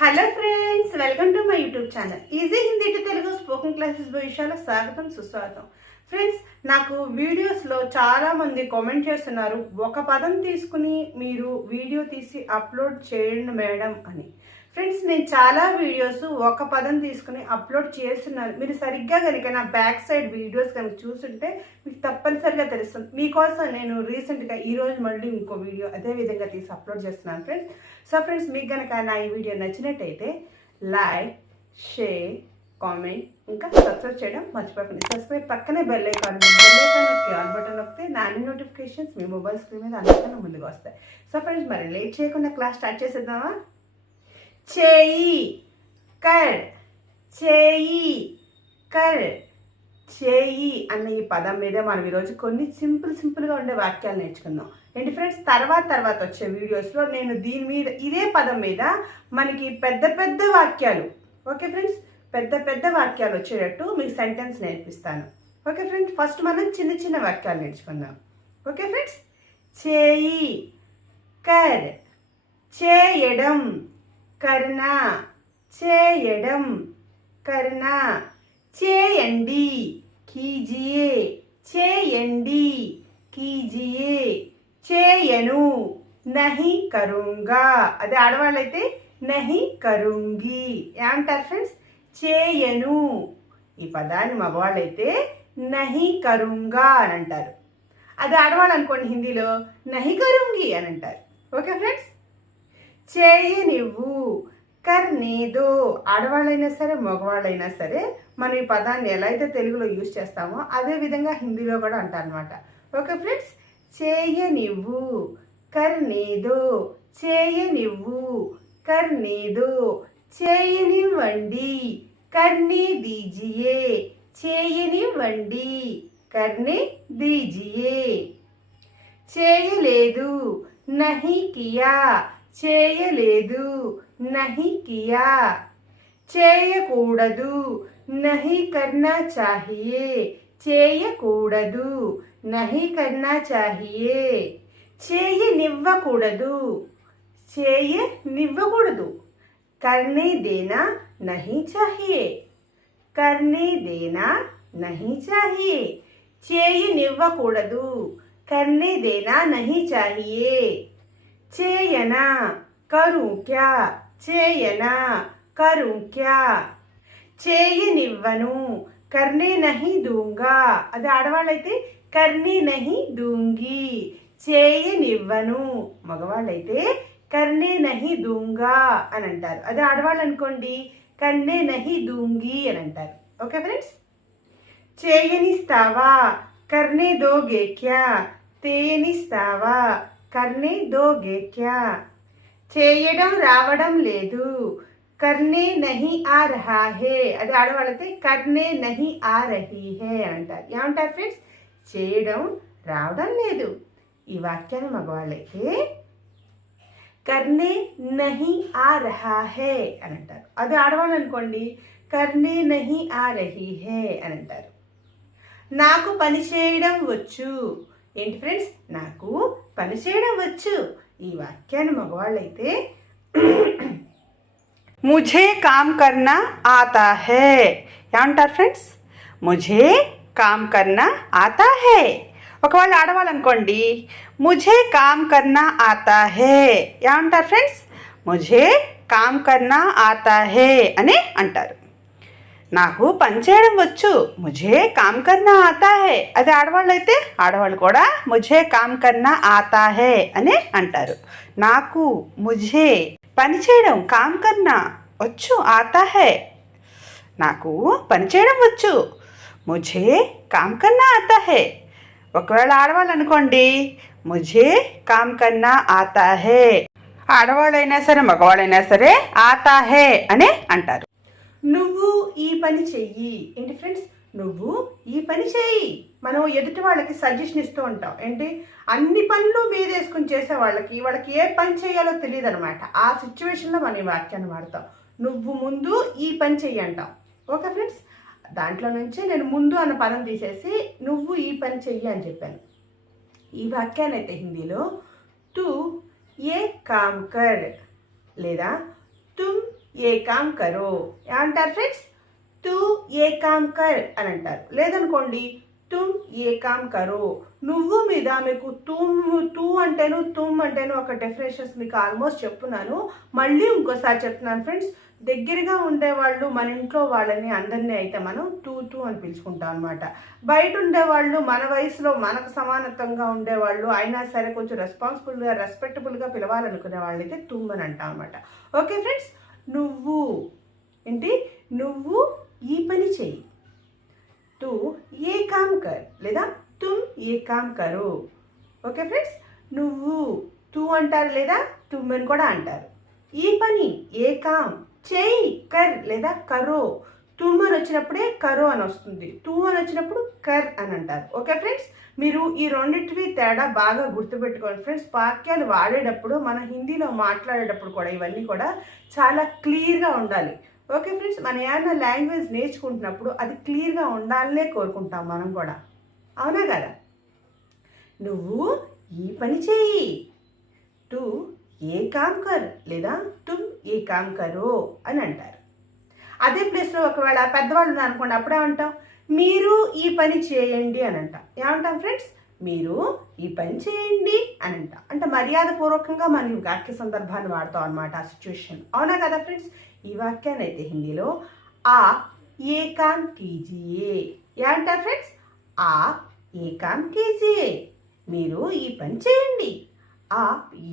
Hello friends welcome to my YouTube channel. Easy Hindi to Telugu spoken classes భవిష్యాల స్వాగతం సుస్వాగతం. Friends నాకు వీడియోస్లో చాలామంది కామెంట్ చేస్తున్నారు. ఒక పదం తీసుకుని మీరు వీడియో తీసి అప్లోడ్ చేయండి మేడం అని. ఫ్రెండ్స్ నేను చాలా వీడియోస్ ఒక పదం తీసుకుని అప్లోడ్ చేస్తున్నాను మీరు సరిగ్గా కనుక నా బ్యాక్ సైడ్ వీడియోస్ కనుక చూస్తుంటే మీకు తప్పనిసరిగా తెలుస్తుంది. మీకోసం నేను రీసెంట్గా ఈరోజు మళ్ళీ ఇంకో వీడియో అదే విధంగా తీసి అప్లోడ్ చేస్తున్నాను ఫ్రెండ్స్ సో ఫ్రెండ్స్ మీకు కనుక నా ఈ వీడియో నచ్చినట్టయితే లైక్ షేర్ కామెంట్ ఇంకా సబ్స్క్రైబ్ చేయడం మర్చిపోకండి. సబ్స్క్రైబ్ పక్కనే బెల్ ఐకాన్ బెల్ ఐకాన్ నొక్కి ఆన్ బటన్ నొక్కితే నా అన్ని నోటిఫికేషన్స్ మీ మొబైల్ స్క్రీన్ మీద అందుకనే ముందుకు వస్తాయి. సో ఫ్రెండ్స్ మరి లేట్ చేయకుండా క్లాస్ స్టార్ట్ చేసేద్దామా? చేయి. కర్ చేయి. కర్ చేయి అన్న ఈ పదం మీద మనం ఈరోజు కొన్ని సింపుల్ సింపుల్గా ఉండే వాక్యాలు నేర్చుకుందాం. ఏంటి ఫ్రెండ్స్? తర్వాత తర్వాత వచ్చే వీడియోస్లో నేను దీని మీద ఇదే పదం మీద మనకి పెద్ద పెద్ద వాక్యాలు. Okay friends? పెద్ద పెద్ద వాక్యాలు వచ్చేటట్టు మీకు సెంటెన్స్ నేర్పిస్తాను. Okay friends? ఫస్ట్ మనం చిన్న చిన్న వాక్యాలు నేర్చుకుందాం. Okay friends? చేయి. కర్ చేయడం. కర్ణ చేయడం. కర్ణ చేయండి. కీజియే చేయండి. కీజియే చేయను. నహి కరుంగా. అదే ఆడవాళ్ళైతే నహి కరుంగి. ఏమంటారు ఫ్రెండ్స్ చేయను. ఈ పదాన్ని మగవాళ్ళైతే నహి కరుంగా అని అంటారు. అది ఆడవాళ్ళు అనుకోండి హిందీలో నహి కరుంగి అని అంటారు. ఓకే ఫ్రెండ్స్ చేయనివ్వు. కర్నేదో. ఆడవాళ్ళైనా సరే మగవాళ్ళైనా సరే మనం ఈ పదాన్ని ఎలా అయితే తెలుగులో యూజ్ చేస్తామో అదే విధంగా హిందీలో కూడా అంటారనమాట ఓకే ఫ్రెండ్స్? చేయనివ్వు. నువ్వు చేయనివ్వు. కర్నేదో. చేయనివ్వండి. కర్నే దీజియే చేయనివ్వండి. కర్నే దీజియే చేయలేదు. నహి కియా. చేయలేదు నహి కియా. చేయకూడదు నహి కర్నా చాహియే. చేయకూడదు నహి కర్నా చాహియే. చేయనివ్వకూడదు చేయనివ్వకూడదు. కర్నే దేనా నహి చాహియే. కర్నే దేనా నహి చాహియే. చేయనివ్వకూడదు కర్నే దేనా నహి చాహియే. చేయనా? కరు క్యా? చేయనా? కరు క్యా? చేయనివ్వను. కర్నే నహి దూంగా. అది ఆడవాళ్ళైతే కర్ణి నహి దూంగి. చేయనివ్వను. మగవాళ్ళైతే కర్ణే నహి దూంగా అని అంటారు. అదే ఆడవాళ్ళు అనుకోండి కర్ణే నహి దూంగి అని అంటారు. Okay friends? చేయనిస్తావా? కర్ణే దోగేక్యా క్యా కర్ణే దో దోగే క్యా చేయడం రావడం లేదు. కర్ణే నహి ఆ రహా హే అది ఆడవాళ్ళైతే కర్ణే నహి ఆ రహీ హే అంటారు. ఏమంటారు ఫ్రెండ్స్? చేయడం రావడం లేదు. ఈ వాక్యాన్ని మగవాళ్ళైతే కర్ణే నహి ఆ రహా హే అని అంటారు. అది ఆడవాళ్ళు అనుకోండి కర్ణే నహి ఆ రహీ హే అని అంటారు. నాకు పని చేయడం వచ్చు. ఏంటి ఫ్రెండ్స్? నాకు పనిచేయడం వచ్చు. ఈ వాక్యాన్ని మగవాళ్ళైతే ముజే కామ్ కర్నా ఆతా హే. ఏమంటారు ఫ్రెండ్స్? ముజే కామ్ కర్నా ఆతా హే. ఒకవేళ ఆడవాలనుకోండి ముజే కామ్ కర్నా ఆతా హే. ఏమంటారు ఫ్రెండ్స్? ముజే కామ్ కర్నా ఆతా హే అని అంటారు. నాకు పనిచేయడం వచ్చు. ముజే కామ్ కన్నా ఆతా హే. అది ఆడవాళ్ళు అయితే ఆడవాళ్ళు కూడా ముజే కామ్ కన్నా ఆతా హే అని అంటారు. నాకు ముజే పని చేయడం కామ్ కన్నా వచ్చు ఆతా హే. నాకు పని చేయడం వచ్చు. ముజే కామ్ కన్నా ఆతా హే. ఒకవేళ ఆడవాళ్ళు అనుకోండి ముజే కామ్ కన్నా ఆతా హే. ఆడవాళ్ళైనా సరే మగవాళ్ళైనా సరే ఆతా హే అని అంటారు. నువ్వు ఈ పని చెయ్యి. ఏంటి ఫ్రెండ్స్ నువ్వు ఈ పని చెయ్యి. మనం ఎదుటి వాళ్ళకి సజెషన్ ఇస్తూ ఉంటాం. ఏంటి? అన్ని పనులు మీద వేసుకుని చేసే వాళ్ళకి వాళ్ళకి ఏ పని చేయాలో తెలియదు అనమాట ఆ సిచ్యువేషన్లో మనం ఈ వాక్యాన్ని వాడతాం. నువ్వు ముందు ఈ పని చెయ్యి అంటాం. ఓకే ఫ్రెండ్స్ దాంట్లో నుంచే నేను ముందు అన్న పదం తీసేసి నువ్వు ఈ పని చెయ్యి అని చెప్పాను. ఈ వాక్యాన్ని అయితే హిందీలో తు ఏ కామ్కర్ లేదా తుమ్ ఏ కామ్ కరో ఏమంటారు ఫ్రెండ్స్ తూ ఏ కామ్ కర్ అని అంటారు. లేదనుకోండి తుమ్ ఏ కామ్ కరో నువ్వు మీద మీకు తుమ్ తూ అంటేను తుమ్ అంటేను ఒక డెఫినేషన్స్ మీకు ఆల్మోస్ట్ చెప్తున్నాను. మళ్ళీ ఇంకోసారి చెప్తున్నాను ఫ్రెండ్స్ దగ్గరగా ఉండేవాళ్ళు మన ఇంట్లో వాళ్ళని అందరినీ అయితే మనం తూ తూ అని పిలుచుకుంటాం అనమాట బయట ఉండేవాళ్ళు మన వయసులో మనకు సమానత్వంగా ఉండేవాళ్ళు అయినా సరే కొంచెం రెస్పాన్సిబుల్గా రెస్పెక్టబుల్గా పిలవాలనుకునే వాళ్ళైతే తుమ్ అని అంటాం అనమాట ఓకే ఫ్రెండ్స్ నువ్వు. ఏంటి? నువ్వు ఈ పని చెయ్యి. తూ ఏ కామ్ కర్ లేదా తుమ్ ఏ కామ్ కరు. Okay friends? నువ్వు తూ అంటారు లేదా? తుమ్ అని కూడా అంటారు. ఈ పని ఏ కామ్ చేయి కర్ లేదా కరో తుమ్మర్ వచ్చినప్పుడే కరు అని వస్తుంది. తూ అని వచ్చినప్పుడు కర్ అని అంటారు. ఓకే ఫ్రెండ్స్ మీరు ఈ రెండింటివి తేడా బాగా గుర్తుపెట్టుకోండి. ఫ్రెండ్స్ వాక్యాలు వాడేటప్పుడు మన హిందీలో మాట్లాడేటప్పుడు కూడా ఇవన్నీ కూడా చాలా క్లియర్గా ఉండాలి. ఓకే ఫ్రెండ్స్ మన ఏమైనా లాంగ్వేజ్ నేర్చుకుంటున్నప్పుడు అది క్లియర్గా ఉండాలనే కోరుకుంటాం మనం కూడా. అవునా కదా? నువ్వు ఈ పని చేయి. టు ఏ కామ్ కర్ లేదా తుమ్ ఏ కామ్ కరో అని అంటారు. అదే ప్లేస్లో ఒకవేళ పెద్దవాళ్ళు ఉన్నారు అప్పుడే అంటాం మీరు ఈ పని చేయండి అని అంటాం. ఏమంటాం ఫ్రెండ్స్ మీరు ఈ పని చేయండి అని అంటాం. అంటే మర్యాదపూర్వకంగా మనం వాక్య సందర్భాన్ని వాడతాం అనమాట ఆ సిచ్యువేషన్ అవునా కదా ఫ్రెండ్స్ ఈ వాక్యాన్ని అయితే హిందీలో ఆ ఏ కామ్ కీజియే ఏమంటారు ఫ్రెండ్స్ ఆ ఏ కామ్ కీజియే మీరు ఈ పని చేయండి ఆ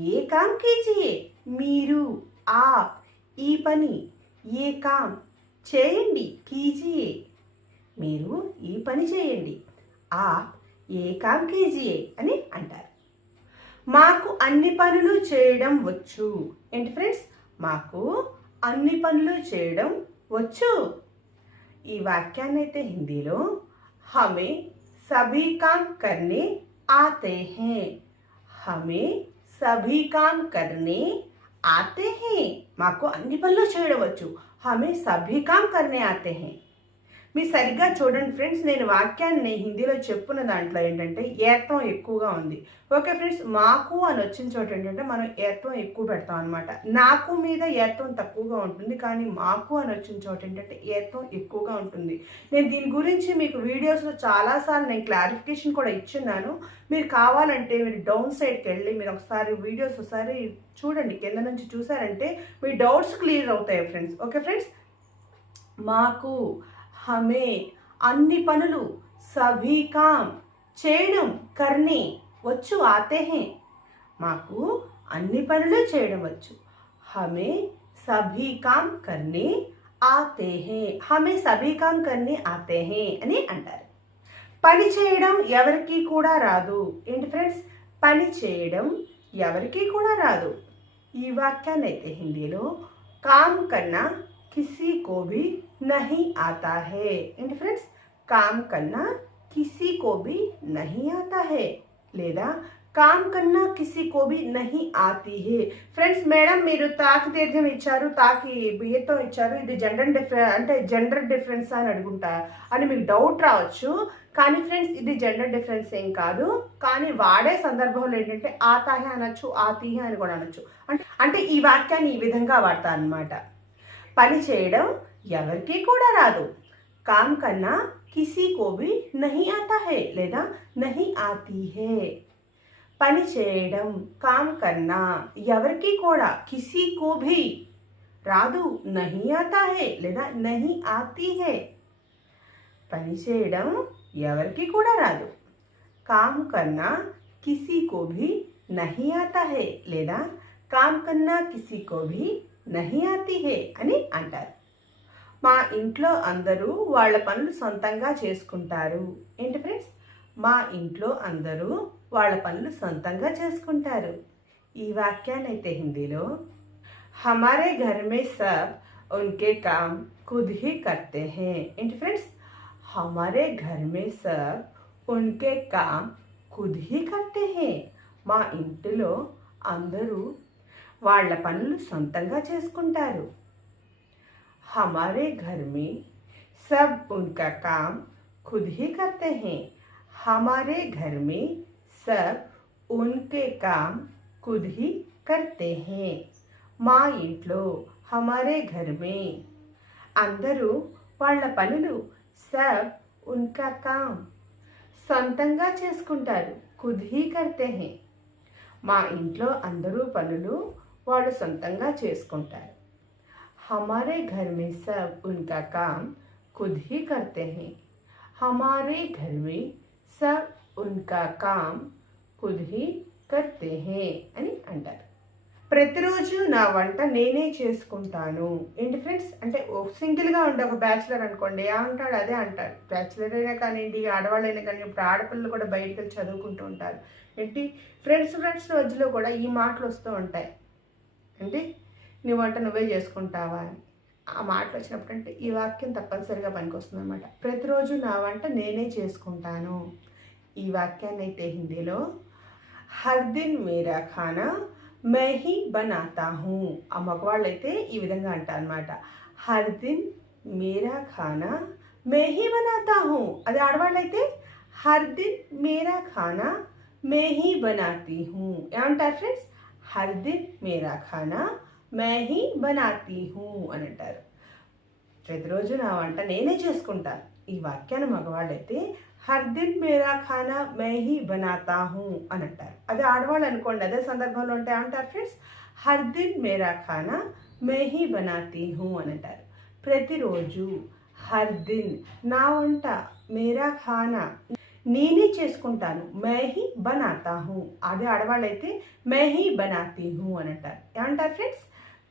ఏ కామ్ కీజియే మీరు ఆ ఈ పని ఏ చేయండి పీజీఏ మీరు ఈ పని చేయండి. ఆ ఏ కేజీఏ అని అంటారు. మాకు అన్ని పనులు చేయడం వచ్చు. ఏంటి ఫ్రెండ్స్? మాకు అన్ని పనులు చేయడం వచ్చు. ఈ వాక్యాన్ని అయితే హిందీలో హమే సభీ కామ్ కర్నే ఆతే హే. హమే సభీ కామ్ కర్నే ఆతే హే. మాకు అన్ని పనులు చేయడం వచ్చు. హమే సభీ కామ్ కర్నే ఆతే హే మీరు సరిగ్గా చూడండి ఫ్రెండ్స్ నేను వాక్యాన్ని హిందీలో చెప్పున్న దాంట్లో ఏంటంటే ఏత్వం ఎక్కువగా ఉంది. ఓకే ఫ్రెండ్స్ మాకు అని వచ్చిన చోట ఏంటంటే మనం ఏత్వం ఎక్కువ పెడతాం అనమాట నాకు మీద ఏత్వం తక్కువగా ఉంటుంది కానీ మాకు అని వచ్చిన చోట ఏంటంటే ఏత్వం ఎక్కువగా ఉంటుంది. నేను దీని గురించి మీకు వీడియోస్లో చాలాసార్లు నేను క్లారిఫికేషన్ కూడా ఇచ్చున్నాను. మీరు కావాలంటే మీరు డౌన్ సైడ్కి వెళ్ళి మీరు ఒకసారి వీడియోస్ ఒకసారి చూడండి. కింద నుంచి చూసారంటే మీ డౌట్స్ క్లియర్ అవుతాయి ఫ్రెండ్స్. ఓకే ఫ్రెండ్స్ మాకు హమే అన్ని పనులు సభీ కామ్ చేయడం కర్ణి వచ్చు ఆతేహే. మాకు అన్ని పనులు చేయడం వచ్చు. హమే సభీ కామ్ కర్ణి ఆతేహే. హమే సభీ కామ్ కర్ణి ఆతేహే అని అంటారు. పని చేయడం ఎవరికి కూడా రాదు. ఏంటి ఫ్రెండ్స్? పని చేయడం ఎవరికి కూడా రాదు. ఈ వాక్యాన్ని అయితే హిందీలో కామ్ కన్నా కిసీ కోబీ नहीं आता है ఏంటి ఫ్రెండ్స్ కామ్ కన్నా కిసి కో भी नहीं आता है లేదా కామ్ కన్నా కిసి కో भी नहीं आती है ఫ్రెండ్స్ మేడం మీరు తాకి దీర్ఘం ఇచ్చారు తాకి బియ్యతో ఇచ్చారు ఇది జెండర్ డిఫరె అంటే జెండర్ డిఫరెన్స్ అని అడుగుంటా అని మీకు డౌట్ రావచ్చు కానీ ఫ్రెండ్స్ ఇది జెండర్ డిఫరెన్స్ ఏం కాదు కానీ వాడే సందర్భంలో ఏంటంటే ఆతాహే అనొచ్చు ఆతీహే అని కూడా అనొచ్చు అంటే అంటే ఈ వాక్యాన్ని ఈ విధంగా వాడతా అన్నమాట పని చేయడం ఎవరికి కూడా రాదు కామ్ కన్నా కిసి కో भी नहीं आता है లేదా नहीं आती है పని చేయడం కామ్ కన్నా ఎవరికి కూడా కిసి కో भी రాదు नहीं आता है లేదా नहीं आती है పని చేయడం ఎవరికి కూడా రాదు కామ్ కన్నా కిసి కో भी नहीं आता है లేదా కామ్ కన్నా కిసి కో भी నహి ఆతి హే అని అంటారు మా ఇంట్లో అందరూ వాళ్ళ పనులు సొంతంగా చేసుకుంటారు. ఏంటి ఫ్రెండ్స్? మా ఇంట్లో అందరూ వాళ్ళ పనులు సొంతంగా చేసుకుంటారు. ఈ వాక్యాన్ని అయితే హిందీలో హమారే ఘర్ మే సబ్ ఉన్కే కామ్ ఖుద్ హీ కర్తే హే. ఏంటి ఫ్రెండ్స్? హమారే ఘర్ మే సబ్ ఉన్కే కామ్ ఖుద్ హీ కర్తే హే. మా ఇంటిలో అందరూ వాళ్ళ పనులు సొంతంగా చేసుకుంటారు. हमारे घर में सब उनका काम खुद ही करते हैं हमारे घर में सब उनके काम खुद ही करते हैं మా ఇంట్లో హమారే ఘర్ మే అందరూ వాళ్ళ పనులు సబ్ ఉన్కా కామ్ సొంతంగా చేసుకుంటారు ఖుద్ హీ కర్తే హే మా ఇంట్లో అందరూ పనులు వాళ్ళు సొంతంగా చేసుకుంటారు हमारे घर में सब उनका काम खुद ही करते हैं हमारे घर में सब उनका काम खुद ही करते हैं అని అంటారు ప్రతిరోజు నా వంట నేనే చేసుకుంటాను ఏంటి ఫ్రెండ్స్ అంటే సింగిల్గా ఉండే ఒక బ్యాచిలర్ అనుకోండి ఏమంటాడు అదే అంటాడు బ్యాచిలర్ అయినా కానివ్వండి ఆడవాళ్ళైనా కానీ ఇప్పుడు ఆడపిల్లలు కూడా బయటకు వెళ్ళి చదువుకుంటూ ఉంటారు ఏంటి ఫ్రెండ్స్ ఫ్రెండ్స్ మధ్యలో కూడా ఈ మాటలు వస్తూ ఉంటాయి ఏంటి నీ వంట నువ్వే చేసుకుంటావా అని. ఆ మాటలు వచ్చినప్పుడు అంటే ఈ వాక్యం తప్పనిసరిగా పనికొస్తుంది అనమాట ప్రతిరోజు నా వంట నేనే చేసుకుంటాను. ఈ వాక్యాన్ని అయితే హిందీలో హర్ దిన్ మేరా ఖానా మెహి బనాతా హూ ఆ మగవాళ్ళు అయితే ఈ విధంగా అంటారు అనమాట హర్ దిన్ మేరా ఖానా మేహి బనాతా హూ అది ఆడవాళ్ళు అయితే హర్ దిన్ మేరా ఖానా మేహి బనాతీ హూ ఏమంటారు ఫ్రెండ్స్? హర్ దిన్ మేరా ఖానా మే హీ బనాతీ హూ అని అంటారు. ప్రతిరోజు నా వంట నేనే చేసుకుంటాను ఈ వాక్యాన్ని మగవాళ్ళైతే హర్ దిన్ మేరా ఖానా మే హీ బనాతా హూ అని అంటారు. అదే ఆడవాళ్ళు అనుకోండి అదే సందర్భంలో ఉంటే అంటారు ఫ్రెండ్స్ హర్ దిన్ మేరా ఖానా మే హీ బనాతీ హూ అని అంటారు. ప్రతిరోజు హర్ దిన్ నా వంట మేరా ఖానా నేనే చేసుకుంటాను. మే హీ బనాతా హూ అదే ఆడవాళ్ళైతే మే హీ బనాతీ హూ అని అంటారు. ఏమంటారు ఫ్రెండ్స్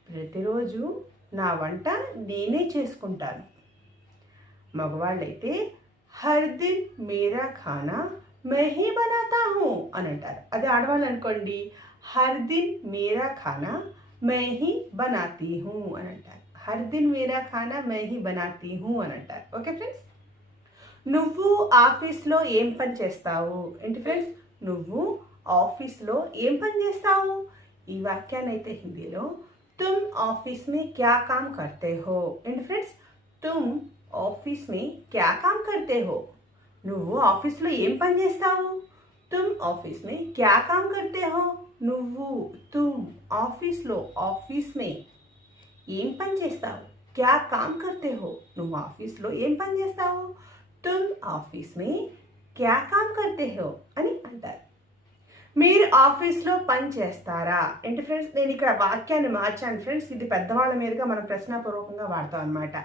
ప్రతిరోజు నా వంట నేనే చేసుకుంటాను. మగవాళ్ళైతే హర్ దిన్ మేరా ఖానా మెహీ బనాతా హూ అని అంటారు. అదే ఆడవాళ్ళు అనుకోండి హర్ దిన్ మేరా ఖానా మెహీ బనాతీ హూ అని అంటారు. హర్ దిన్ మేరా ఖానా మెహీ బనాతీ హూ అని అంటారు. Okay friends? నువ్వు ఆఫీస్లో ఏం పని చేస్తావు? ఏంటి ఫ్రెండ్స్? నువ్వు ఆఫీస్లో ఏం పని చేస్తావు? ఈ వాక్యాన్ని అయితే హిందీలో तुम ऑफिस में क्या काम करते हो एंड फ्रेंड्स तुम ఆఫీస్ में क्या काम करते हो నువ్వు ఆఫీస్లో ఏం పని చేస్తావు తుమ్ ఆఫీస్ మే క్యా కామ్ కర్తే హో నువ్వు తుమ్ ఆఫీస్లో ఆఫీస్ మే ఏం పని చేస్తావు క్యా కామ్ కర్తే హో నువ్వు ఆఫీస్లో ఏం పని చేస్తావు తుమ్ ఆఫీస్ మే క్యా కామ్ కర్తే హో అని అంటారు మీరు ఆఫీస్లో పని చేస్తారా? ఏంటి ఫ్రెండ్స్? నేను ఇక్కడ వాక్యాన్ని మార్చాను ఫ్రెండ్స్. ఇది పెద్దవాళ్ళ మీదుగా మనం ప్రశ్నాపూర్వకంగా వాడతాం అనమాట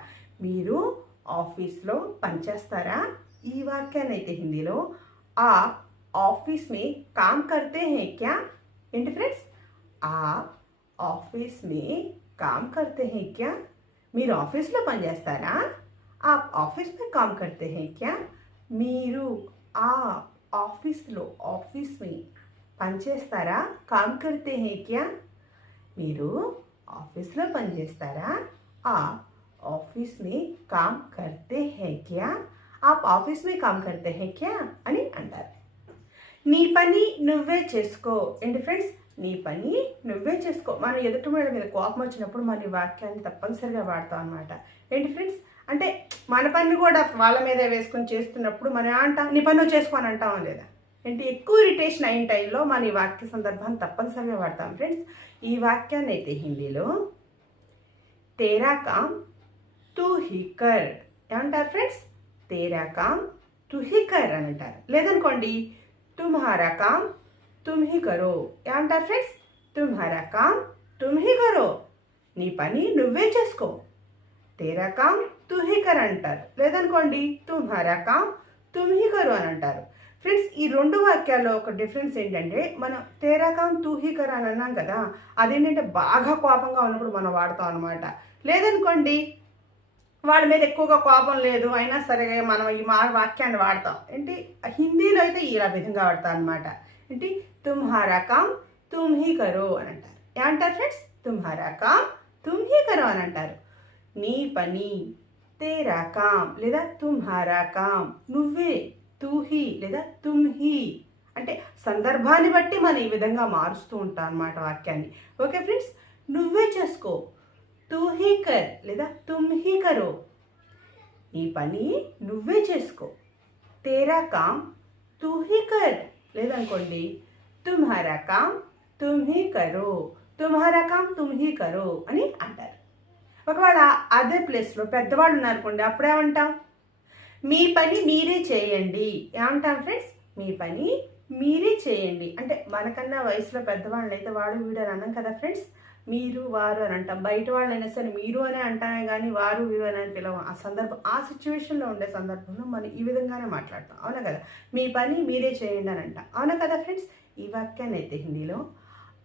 మీరు ఆఫీస్లో పని చేస్తారా? ఈ వాక్యాన్ని అయితే హిందీలో ఆ ఆఫీస్ మే కామ్ కర్తే హే క్యా? ఏంటి ఫ్రెండ్స్? ఆ ఆఫీస్ మే కామ్ కర్తే హే క్యా? మీరు ఆఫీస్లో పని చేస్తారా? ఆ ఆఫీస్ మే కామ్ కర్తే హే క్యా? మీరు ఆ ఆఫీస్లో ఆఫీస్ మే పనిచేస్తారా? కామ్ కర్తే హే క్యా మీరు ఆఫీస్లో పనిచేస్తారా? ఆ ఆఫీస్ మే కామ్ కర్తే హే క్యా ఆప్ ఆఫీస్ మే కామ్ కర్తే హే క్యా అని అంటారు. నీ పని నువ్వే చేసుకో. ఏంటి ఫ్రెండ్స్? నీ పని నువ్వే చేసుకో. మనం ఎదుటి వాళ్ళ మీద కోపం వచ్చినప్పుడు మన ఈ వాక్యాన్ని తప్పనిసరిగా వాడతాం అనమాట ఏంటి ఫ్రెండ్స్? అంటే మన పని కూడా వాళ్ళ మీదే వేసుకొని చేస్తున్నప్పుడు మనం అంటాం నీ పని నువ్వు చేసుకొని అంటాం లేదా? ఏంటి ఎక్కువ ఇరిటేషన్ అయిన టైంలో మన ఈ వాక్య సందర్భాన్ని తప్పనిసరిగా వాడతాం. ఫ్రెండ్స్ ఈ వాక్యాన్ని అయితే హిందీలో తేరా కామ్ తూ హీ కర్ ఏమంటారు ఫ్రెండ్స్ తేరా కామ్ తు కర్ అని అంటారు. లేదనుకోండి తుమ్హారా కామ్ తుమ్ హీ కరో ఏమంటారు ఫ్రెండ్స్ తుమ్హారా కామ్ తుమ్ హీ కరో నీ పని నువ్వే చేసుకో. తేరా కామ్ తు హీ కర్ అంటారు. లేదనుకోండి తుమ్హారా కామ్ తుమ్ హీ కరో అని అంటారు. ఫ్రెండ్స్ ఈ రెండు వాక్యాల్లో ఒక డిఫరెన్స్ ఏంటంటే మనం తేరాకం కామ్ అని అన్నాం కదా అదేంటంటే బాగా కోపంగా ఉన్నప్పుడు మనం వాడతాం అనమాట లేదనుకోండి వాళ్ళ మీద ఎక్కువగా కోపం లేదు అయినా సరే మనం ఈ మా వాక్యాన్ని వాడతాం. ఏంటి? హిందీలో అయితే ఇలా విధంగా వాడతాం అనమాట ఏంటి? తుమ్హారా కామ్ తుమ్ హీ కరో అని అంటారు. ఏమంటారు ఫ్రెండ్స్ తుమ్హారా కామ్ తుమ్ హీ కరో అని అంటారు. నీ పని తేరా కామ్ లేదా తుమ్హారా కామ్ నువ్వే. తూహి లేదా తుమ్హి. అంటే సందర్భాన్ని బట్టి మనం ఈ విధంగా మారుస్తూ ఉంటాం అన్నమాట వాక్యాన్ని. Okay friends? నువ్వే చేసుకో. తూ కర్ లేదా తుమ్హి కరో. నీ పని నువ్వే చేసుకో. తేరా కామ్ తూ కర్. లేదనుకోండి. తుమ్హారా కామ్ తుమ్హీ కరో. తుమ్హారా కామ్ తుమ్హీ కరో అని అంటారు. ఒకవేళ అదే ప్లేస్లో పెద్దవాళ్ళు ఉన్నారనుకోండి అప్పుడేమంటాం? మీ పని మీరే చేయండి. ఏమంటాం ఫ్రెండ్స్? మీ పని మీరే చేయండి. అంటే మనకన్నా వయసులో పెద్దవాళ్ళు అయితే వాడు వీడు అని అన్నాం కదా ఫ్రెండ్స్? మీరు వారు అని అంటాం. బయట వాళ్ళైనా సరే మీరు అనే అంటామే కానీ వారు వీరు అని అని పిలవం. ఆ సందర్భం ఆ సిచ్యువేషన్లో ఉండే సందర్భంలో మనం ఈ విధంగానే మాట్లాడతాం. అవునా కదా? మీ పని మీరే చేయండి అని అంటాం. అవునా కదా ఫ్రెండ్స్? ఈ వాక్యాన్ని అయితే హిందీలో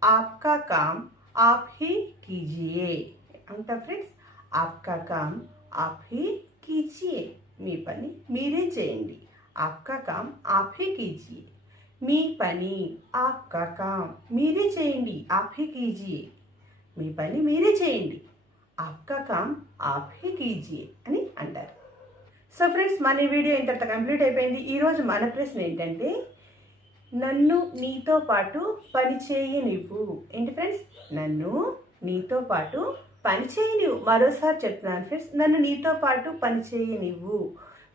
ఆప్కా కామ్ ఆప్ హీ కీజియే అంటాం ఫ్రెండ్స్. ఆప్కా కామ్ ఆప్ హీ కీజియే మీ పని మీరే చేయండి. అక్క కామ్ ఆప్ హీ కీజియే మీ పని ఆప్కా కామ్ మీరే చేయండి ఆప్ కీజియే మీ పని మీరే చేయండి. ఆప్కా కామ్ ఆప్ కీజియే అని అంటారు. సో ఫ్రెండ్స్ మన వీడియో ఇంతటితో కంప్లీట్ అయిపోయింది. ఈరోజు మన ప్రశ్న ఏంటంటే నన్ను నీతో పాటు పని చేయనివ్వు. ఏంటి ఫ్రెండ్స్ నన్ను నీతో పాటు పని చేయనివ్వు. మరోసారి చెప్తున్నాను ఫ్రెండ్స్ నన్ను నీతో పాటు పని చేయనివ్వు.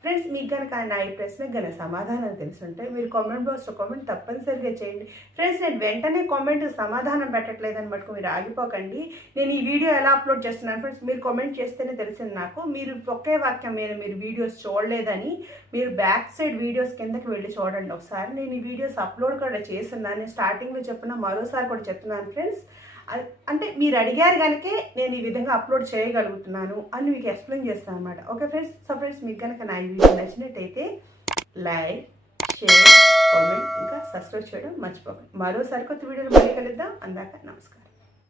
ఫ్రెండ్స్ మీకు కనుక నా ఈ ప్రశ్నకు గల సమాధానం తెలుసుంటే మీరు కామెంట్ బాక్స్లో కామెంట్ తప్పనిసరిగా చేయండి. ఫ్రెండ్స్ నేను వెంటనే కామెంట్ సమాధానం పెట్టట్లేదని మటుకు మీరు ఆగిపోకండి. నేను ఈ వీడియో ఎలా అప్లోడ్ చేస్తున్నాను ఫ్రెండ్స్ మీరు కామెంట్ చేస్తేనే తెలిసింది నాకు. మీరు ఒకే వాక్యం మీద మీరు వీడియోస్ చూడలేదని మీరు బ్యాక్ సైడ్ వీడియోస్ కిందకి వెళ్ళి చూడండి. ఒకసారి నేను ఈ వీడియోస్ అప్లోడ్ కూడా చేస్తున్నాను. నేను స్టార్టింగ్లో చెప్పిన మరోసారి కూడా చెప్తున్నాను ఫ్రెండ్స్. అంటే మీరు అడిగారు కనుకే నేను ఈ విధంగా అప్లోడ్ చేయగలుగుతున్నాను అని మీకు ఎక్స్ప్లెయిన్ చేస్తాను అనమాట ఓకే ఫ్రెండ్స్? సో ఫ్రెండ్స్ మీకు కనుక నా ఈ వీడియో నచ్చినట్టయితే లైక్ షేర్ కామెంట్ ఇంకా సబ్స్క్రైబ్ చేయడం మర్చిపోకండి. మరోసారి కొత్త వీడియోలు మళ్ళీ కలుద్దాం. అందాక నమస్కారం.